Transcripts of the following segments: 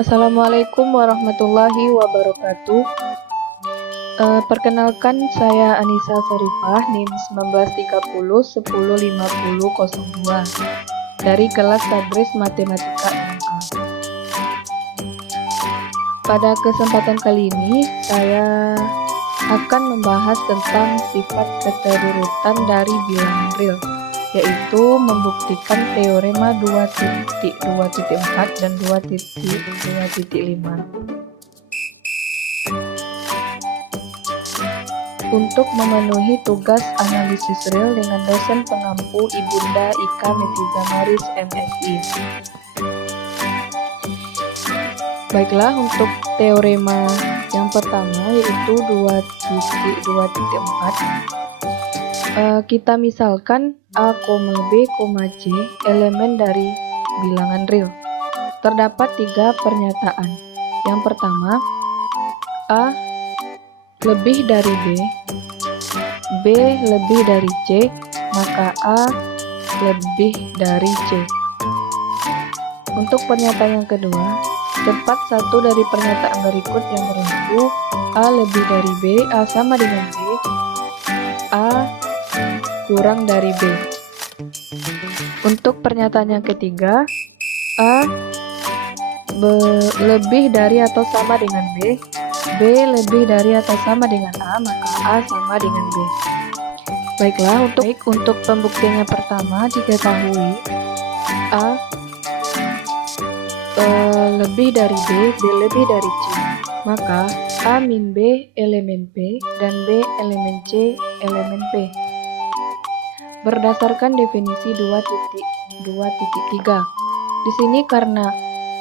Assalamualaikum warahmatullahi wabarakatuh. Perkenalkan, saya Anissa Sarifah, NIM 1930 105002 dari kelas Tadris Matematika MA. Pada kesempatan kali ini, saya akan membahas tentang sifat keterurutan dari bilangan real, yaitu membuktikan teorema 2.2.4 dan 2.2.5. Untuk memenuhi tugas analisis real dengan dosen pengampu Ibunda Ika Metizamaris MSI. Baiklah, untuk teorema yang pertama yaitu 2.2.4. Kita misalkan A, B, C elemen dari bilangan real. Terdapat 3 pernyataan. Yang pertama, A lebih dari B lebih dari C, maka A lebih dari C. Untuk pernyataan yang kedua, cepat satu dari pernyataan berikut yang berlaku. A lebih dari B, A sama dengan B, A kurang dari B. Untuk pernyataan yang ketiga, A lebih dari atau sama dengan B, B lebih dari atau sama dengan A, maka A sama dengan B. Baiklah, untuk pembuktiannya pertama diketahui A lebih dari B, B lebih dari C, maka A min B elemen P dan B elemen C elemen P. Berdasarkan definisi 2.2.3. Di sini karena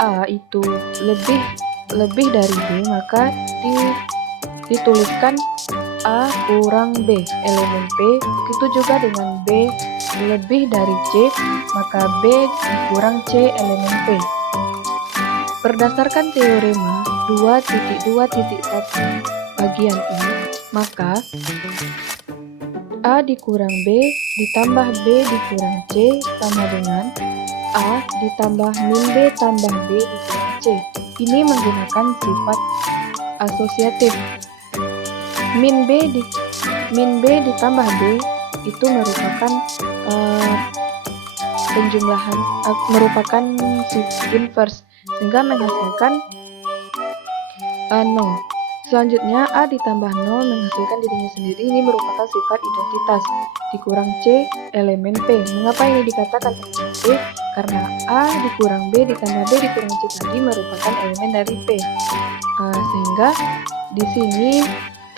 A itu lebih dari B, maka dituliskan A kurang B elemen P. Begitu juga dengan B lebih dari C, maka B kurang C elemen P. Berdasarkan teorema 2.2.1 bagian ini, maka A dikurang B ditambah B dikurang C sama dengan A ditambah min B tambah B dikurang C. Ini menggunakan sifat asosiatif. Min B ditambah B itu merupakan penjumlahan, merupakan inverse, sehingga menghasilkan 0. Selanjutnya A ditambah 0 menghasilkan dirinya sendiri. Ini merupakan sifat identitas dikurang C elemen P. Mengapa ini dikatakan elemen P? Karena A dikurang B ditambah B dikurang C tadi merupakan elemen dari P. Sehingga di sini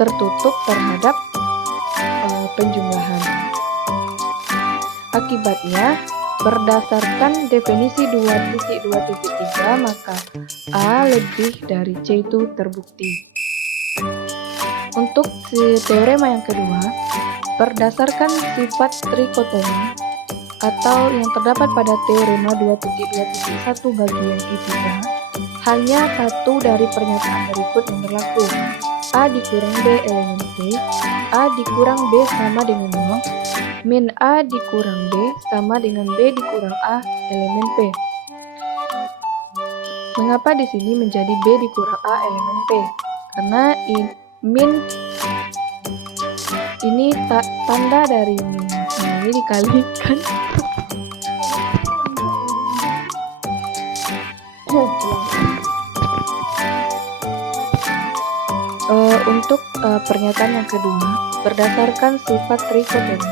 tertutup terhadap penjumlahan. Akibatnya, berdasarkan definisi 2.2.3, maka A lebih dari C itu terbukti. Untuk teorema yang kedua, berdasarkan sifat trikotomi atau yang terdapat pada teorema 2.2.1 bagian I3, hanya satu dari pernyataan berikut yang berlaku. A dikurang B elemen P, A dikurang B sama dengan 0, min A dikurang B sama dengan B dikurang A elemen P. Mengapa di sini menjadi B dikurang A elemen P? Karena min ini tanda dari min ini dikalikan untuk pernyataan yang kedua, berdasarkan sifat trikotomi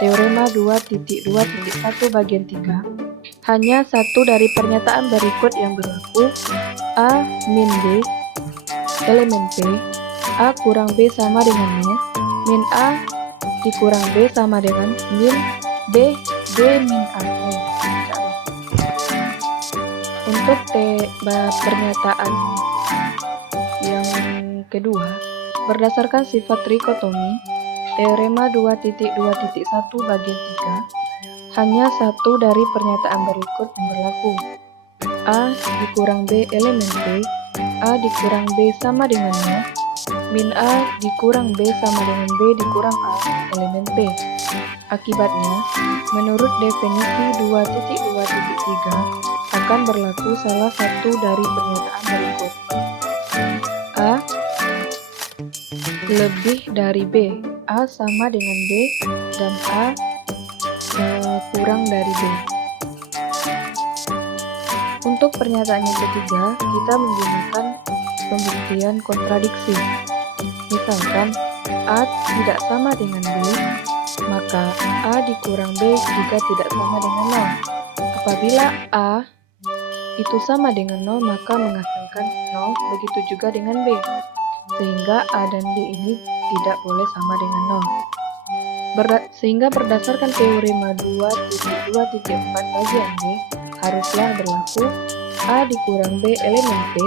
teorema 2.2.1 bagian 3, hanya satu dari pernyataan berikut yang berlaku. A min B elemen P, A kurang B sama dengan min A dikurang B sama dengan min B min A. Untuk pernyataan yang kedua, berdasarkan sifat trikotomi teorema 2.2.1 bagian 3, hanya satu dari pernyataan berikut yang berlaku. A dikurang B elemen P, A dikurang B sama dengan 0, min A dikurang B sama dengan B dikurang A elemen P. Akibatnya, menurut definisi 2.2.3, akan berlaku salah satu dari pernyataan berikut. A lebih dari B. A sama dengan B dan A kurang dari B. Untuk pernyataan yang ketiga, kita menggunakan pembuktian kontradiksi. Misalkan, A tidak sama dengan B, maka A dikurang B juga tidak sama dengan 0. Apabila A itu sama dengan 0, maka menghasilkan 0, begitu juga dengan B. Sehingga A dan B ini tidak boleh sama dengan 0. Sehingga berdasarkan teorema 2.2.4 bagian B, haruslah berlaku A dikurang B elemen P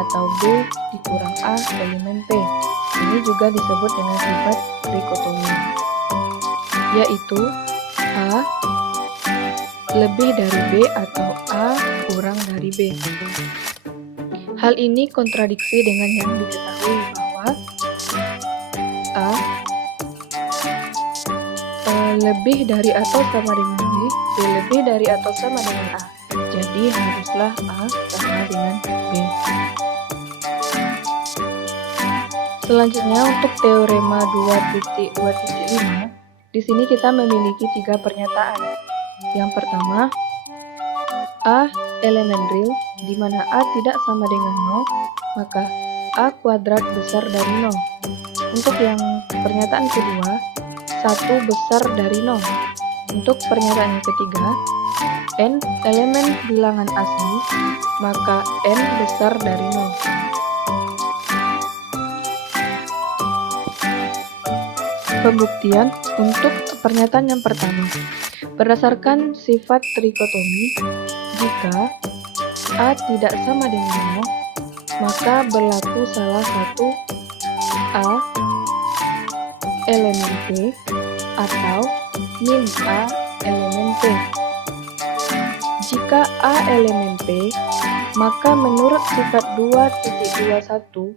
atau B dikurang A elemen P. Ini juga disebut dengan sifat trikotomi, yaitu A lebih dari B atau A kurang dari B. Hal ini kontradiksi dengan yang diketahui bahwa A lebih dari atau sama dengan B, B lebih dari atau sama dengan A. Jadi haruslah A sama dengan B. Selanjutnya untuk teorema 2.2.5, di sini kita memiliki 3 pernyataan. Yang pertama, A elemen real, di mana A tidak sama dengan 0, maka A kuadrat besar dari 0. Untuk yang pernyataan kedua, 1 besar dari 0. Untuk pernyataan yang ketiga, N elemen bilangan asli, maka N besar dari 0. Pembuktian untuk pernyataan yang pertama. Berdasarkan sifat trikotomi, jika A tidak sama dengan 0, maka berlaku salah satu A elemen P atau min A elemen P. Jika A elemen P, maka menurut sifat 2.21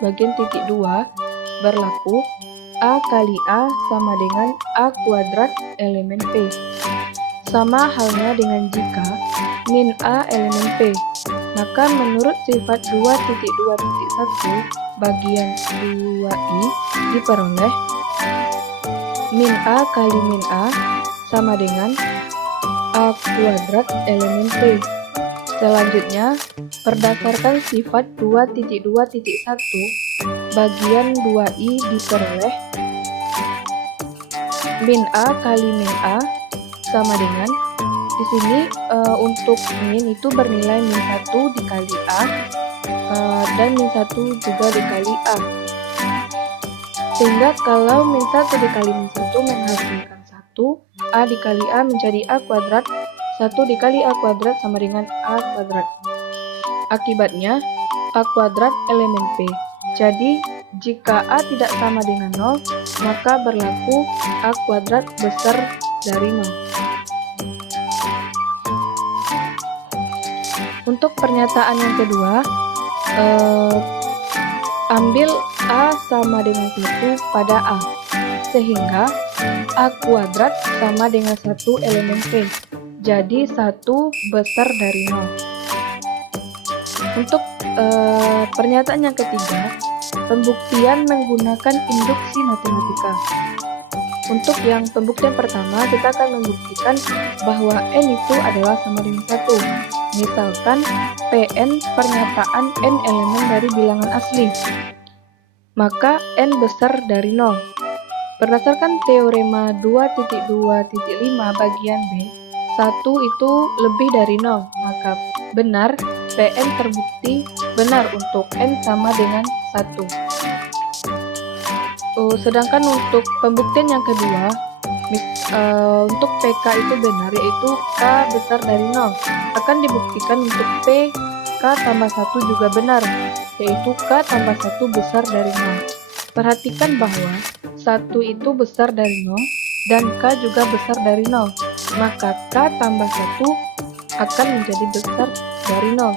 bagian titik 2 berlaku A kali A sama dengan A kuadrat elemen P. Sama halnya dengan jika min A elemen P, maka menurut sifat 2.2.1 bagian 2i diperoleh min A kali min A sama dengan A kuadrat elemen P. Selanjutnya, berdasarkan sifat 2.2.1 bagian 2i diperoleh min A kali min A sama dengan, di sini untuk min itu bernilai min 1 dikali A dan min 1 juga dikali A. Sehingga kalau min 1 dikali min 1 menghasilkan 1, A dikali A menjadi A kuadrat, 1 dikali A kuadrat sama dengan A kuadrat. Akibatnya, A kuadrat elemen P. Jadi, jika A tidak sama dengan 0, maka berlaku A kuadrat besar dari 0. Untuk pernyataan yang kedua, ambil A sama dengan 1 pada A, sehingga A kuadrat sama dengan 1 elemen P. Jadi 1 besar dari 0. Untuk pernyataan yang ketiga, pembuktian menggunakan induksi matematika. Untuk yang pembuktian pertama, kita akan membuktikan bahwa N itu adalah sama dengan 1. Misalkan Pn pernyataan N elemen dari bilangan asli, maka N besar dari 0. Berdasarkan teorema 2.2.5 bagian B, 1 itu lebih dari 0, maka benar Pn terbukti benar untuk N sama dengan 1. Sedangkan untuk pembuktian yang kedua, untuk PK itu benar, yaitu K besar dari 0. Akan dibuktikan untuk P, K tambah 1 juga benar, yaitu K tambah 1 besar dari 0. Perhatikan bahwa 1 itu besar dari 0, dan K juga besar dari 0, maka K tambah 1 akan menjadi besar dari 0,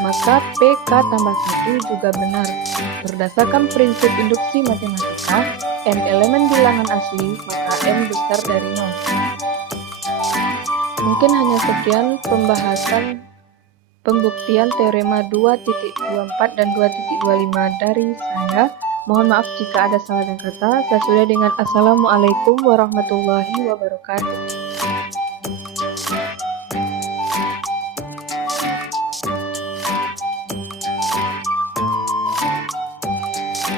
maka PK tambah 1 juga benar. Berdasarkan prinsip induksi matematika, N elemen bilangan asli, maka N besar dari 0. Mungkin hanya sekian pembuktian teorema 2.24 dan 2.25 dari saya. Mohon maaf jika ada salah dan kata. Saya sudah dengan Assalamualaikum warahmatullahi wabarakatuh.